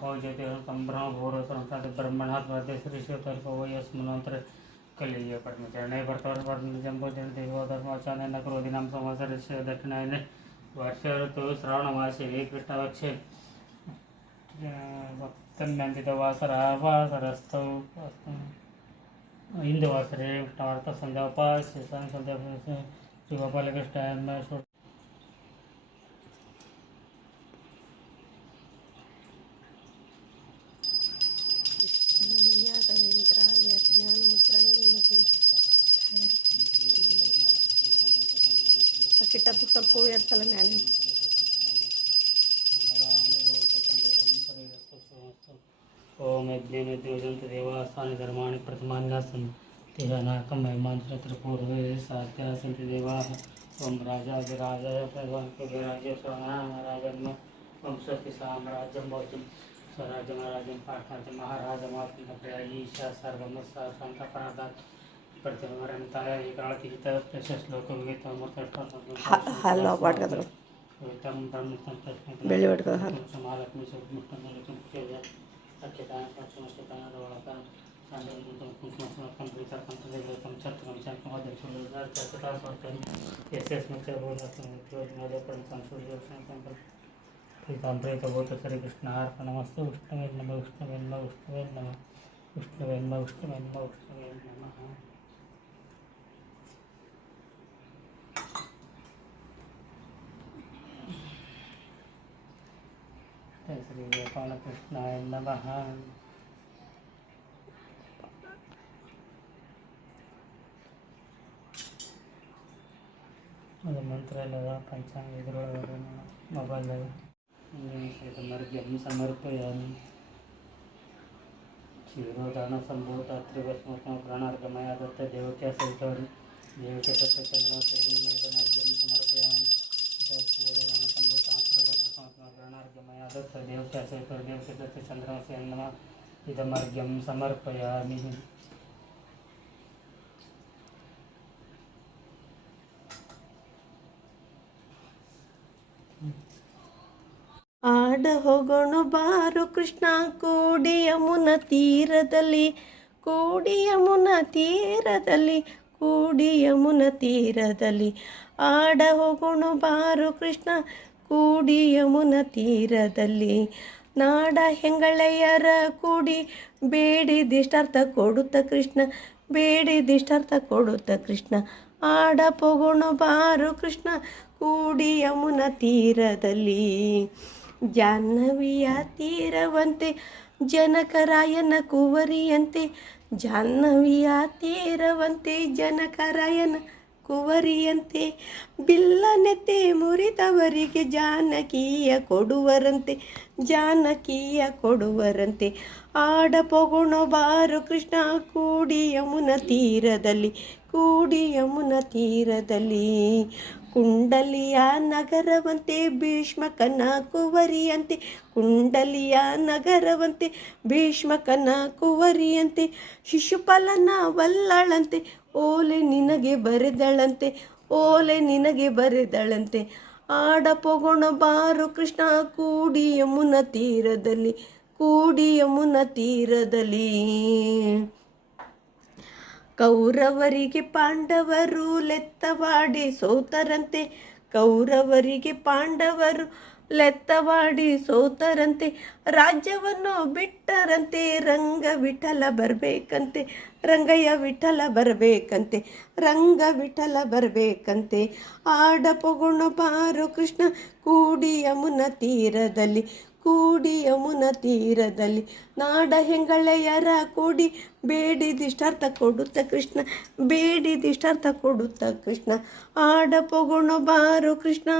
ಪೌಜತೆ ಬ್ರಹ್ಮಭೂರಸಂಸಾದ ಬ್ರಹ್ಮಣಾತ್ಮತೆ ಶ್ರೀ ಶಿವತರ್ಪವಯಸ್ಮನಂತರ ಕಲಿಯ ಪರಮಚರಣೆ ಭರ್ತವರ್ಣ ಜಂಬೋಜನ ದೇವಧರ್ಮಾಚಾರ್ಯನ ಕ್ರೋಧಿನಾಂ ಸಂವತ್ಸರಸ್ಯ ದಕ್ಷಿಣಾಯನೆ ವರ್ಷ ಋತು ಶ್ರಾವಣಮಾಸೆ ಕೃಷ್ಣಪಕ್ಷೆ ವಾಸರಸ್ಥೌ ಇಂದು ವಾಸರೆ ಕೃಷ್ಣವಾರ್ಥ ಸಂಧ್ಯಾಪಾಸ್ಯ ಸಂಧ್ಯಾ ಶ್ರೀ ಗೋಪಾಲಕೃಷ್ಣ ಯಾದವೇಂದ್ರಾಯ ಜ್ಞಾನಮುದ್ರಾಯ ಕಿಟ್ಟಪ್ಪು ಸ್ವಲ್ಪ ಇರ್ತಲ್ಲ ಮ್ಯಾಲೆ ಓಂ ಯಜ್ಞೇನೋಜಂತ ದೇವಾಸ್ಥಾನಿ ಧರ್ಮಾಣಿ ಪ್ರಥಮಾನ್ಯಾಸನ್ ತಿಹನಾಕಂ ಮಹಿಮಾಂತರ ಪೂರ್ವೇ ಸಾಧ್ಯ ಸಂತಿ ದೇವಾ ಓಂ ರಾಜಾಧಿರಾಜ ರಾಜ್ಯ ರಾಜನ್ಮ ವಂಶತಿ ಸಾಮ್ರಾಜ್ಯಂ ಭೋಜಂ स्वराज्य महाराजं पाठराज महाराज मातृ ईशा सर्वम शांत पराधात प्रतिमरणताय एकाळतीत श्लोक हल्ला पाठकದ್ರು तम ब्रह्मतम ಬೆಳ್ಳಿ ಹೊಡ್ಕೋ समालक्ष्मी सुमुष्टमलक्ष्मी पूजा अक्षतान समस्ततान रोळका सांदोलनं कुंकुमसमर्पण प्रीतर्पण देवतं छत्रं शंकरं दक्षिणोदर चतुर्था स्वर्थं यस्य स्मृत्य बोधतं योजनादपं संसूर्यं संकल्प प्रीतभूत श्री कृष्णार्पणमस्तु विष्णुवे नमः विष्णुवे नमः विष्णुवे नमः विष्णुवे नमः विष्णुवे नमः विष्णुवे नमः श्री गोपालकृष्णाय नमः ಅದು ಮಂತ್ರ ಎಲ್ಲ ಪಂಚಾಂಗ ಇದ್ರೊಳಗೆ ಮೊಬೈಲ್ದಾಗ मर्घ्यं समर्पयामि क्षीरोदान संभूता त्रिवस्मोत्तम प्राणार्घमया दत्त देवक्या सहितवरी देवक्या दत्तचंद्रमर्घ्यं समर्पयामि क्षीरोदान संभूता त्रिवस्मोत्तम प्राणार्घमया दत्त देवक्या सहितवरी देवक्या दत्तचंद्रमस्य नमः इदमर्घ्यं समर्पयामि ಆಡ ಹೋಗೋಣ ಬಾರು ಕೃಷ್ಣ ಕೂಡಿ ಯಮುನ ತೀರದಲ್ಲಿ ಕೂಡಿ ಯಮುನ ತೀರದಲ್ಲಿ ಕೂಡಿ ಯಮುನ ತೀರದಲ್ಲಿ ಆಡ ಹೋಗೋಣ ಬಾರು ಕೃಷ್ಣ ಕೂಡಿ ಯಮುನ ತೀರದಲ್ಲಿ ನಾಡ ಹೆಂಗಳೆಯರ ಕೂಡಿ ಬೇಡಿದಿಷ್ಟಾರ್ಥ ಕೊಡುತ್ತ ಕೃಷ್ಣ ಬೇಡಿದಿಷ್ಟಾರ್ಥ ಕೊಡುತ್ತ ಕೃಷ್ಣ ಆಡ ಹೋಗೋಣ ಬಾರು ಕೃಷ್ಣ ಕೂಡಿ ಯಮುನ ತೀರದಲ್ಲಿ ಜಾಹ್ನವಿಯ ತೀರವಂತೆ ಜನಕರಾಯನ ಕುವರಿಯಂತೆ ಜಾಹ್ನವಿಯ ತೀರವಂತೆ ಜನಕರಾಯನ ಕುವರಿಯಂತೆ ಬಿಲ್ಲನೆತ್ತೆ ಮುರಿದವರಿಗೆ ಜಾನಕಿಯ ಕೊಡುವರಂತೆ ಜಾನಕಿಯ ಕೊಡುವರಂತೆ ಆಡ ಪೊಗುಣ ಬಾರು ಕೃಷ್ಣ ಕೂಡಿ ಯಮುನ ತೀರದಲ್ಲಿ ಕೂಡಿ ಯಮುನ ತೀರದಲ್ಲಿ ಕುಂಡಲಿಯ ನಗರವಂತೆ ಭೀಷ್ಮಕನ ಕುವರಿಯಂತೆ ಕುಂಡಲಿಯ ನಗರವಂತೆ ಭೀಷ್ಮಕನ ಕುವರಿಯಂತೆ ಶಿಶುಪಾಲನ ವಲ್ಲಳಂತೆ ಓಲೆ ನಿನಗೆ ಬರೆದಳಂತೆ ಓಲೆ ನಿನಗೆ ಬರೆದಳಂತೆ ಆಡ ಪೊಗೋಣ ಬಾರು ಕೃಷ್ಣ ಕೂಡಿ ಯಮುನ ತೀರದಲ್ಲಿ ಕೂಡಿ ಯಮುನ ತೀರದಲ್ಲಿ ಕೌರವರಿಗೆ ಪಾಂಡವರು ಲೆತ್ತವಾಡಿ ಸೋತರಂತೆ ಕೌರವರಿಗೆ ಪಾಂಡವರು ಲೆತ್ತವಾಡಿ ಸೋತರಂತೆ ರಾಜ್ಯವನ್ನು ಬಿಟ್ಟರಂತೆ ರಂಗ ವಿಠಲ ಬರಬೇಕಂತೆ ರಂಗಯ್ಯ ವಿಠಲ ಬರಬೇಕಂತೆ ರಂಗ ವಿಠಲ ಬರಬೇಕಂತೆ ಆಡ ಪೊಗುಣ ಬಾರು ಕೃಷ್ಣ ಕೂಡಿ ಯಮುನ ತೀರದಲ್ಲಿ ಕೂಡಿ ಯಮುನ ತೀರದಲ್ಲಿ ನಾಡ ಹೆಂಗಳೆಯರ ಕೂಡಿ ಬೇಡಿದಿಷ್ಟಾರ್ಥ ಕೊಡುತ್ತ ಕೃಷ್ಣ ಬೇಡಿದಿಷ್ಟಾರ್ಥ ಕೊಡುತ್ತ ಕೃಷ್ಣ ಆಡ ಪೊಗುಣ ಬಾರು ಕೃಷ್ಣ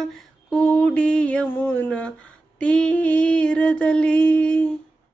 ಕೂಡಿ ಯಮುನ ತೀರದಲ್ಲಿ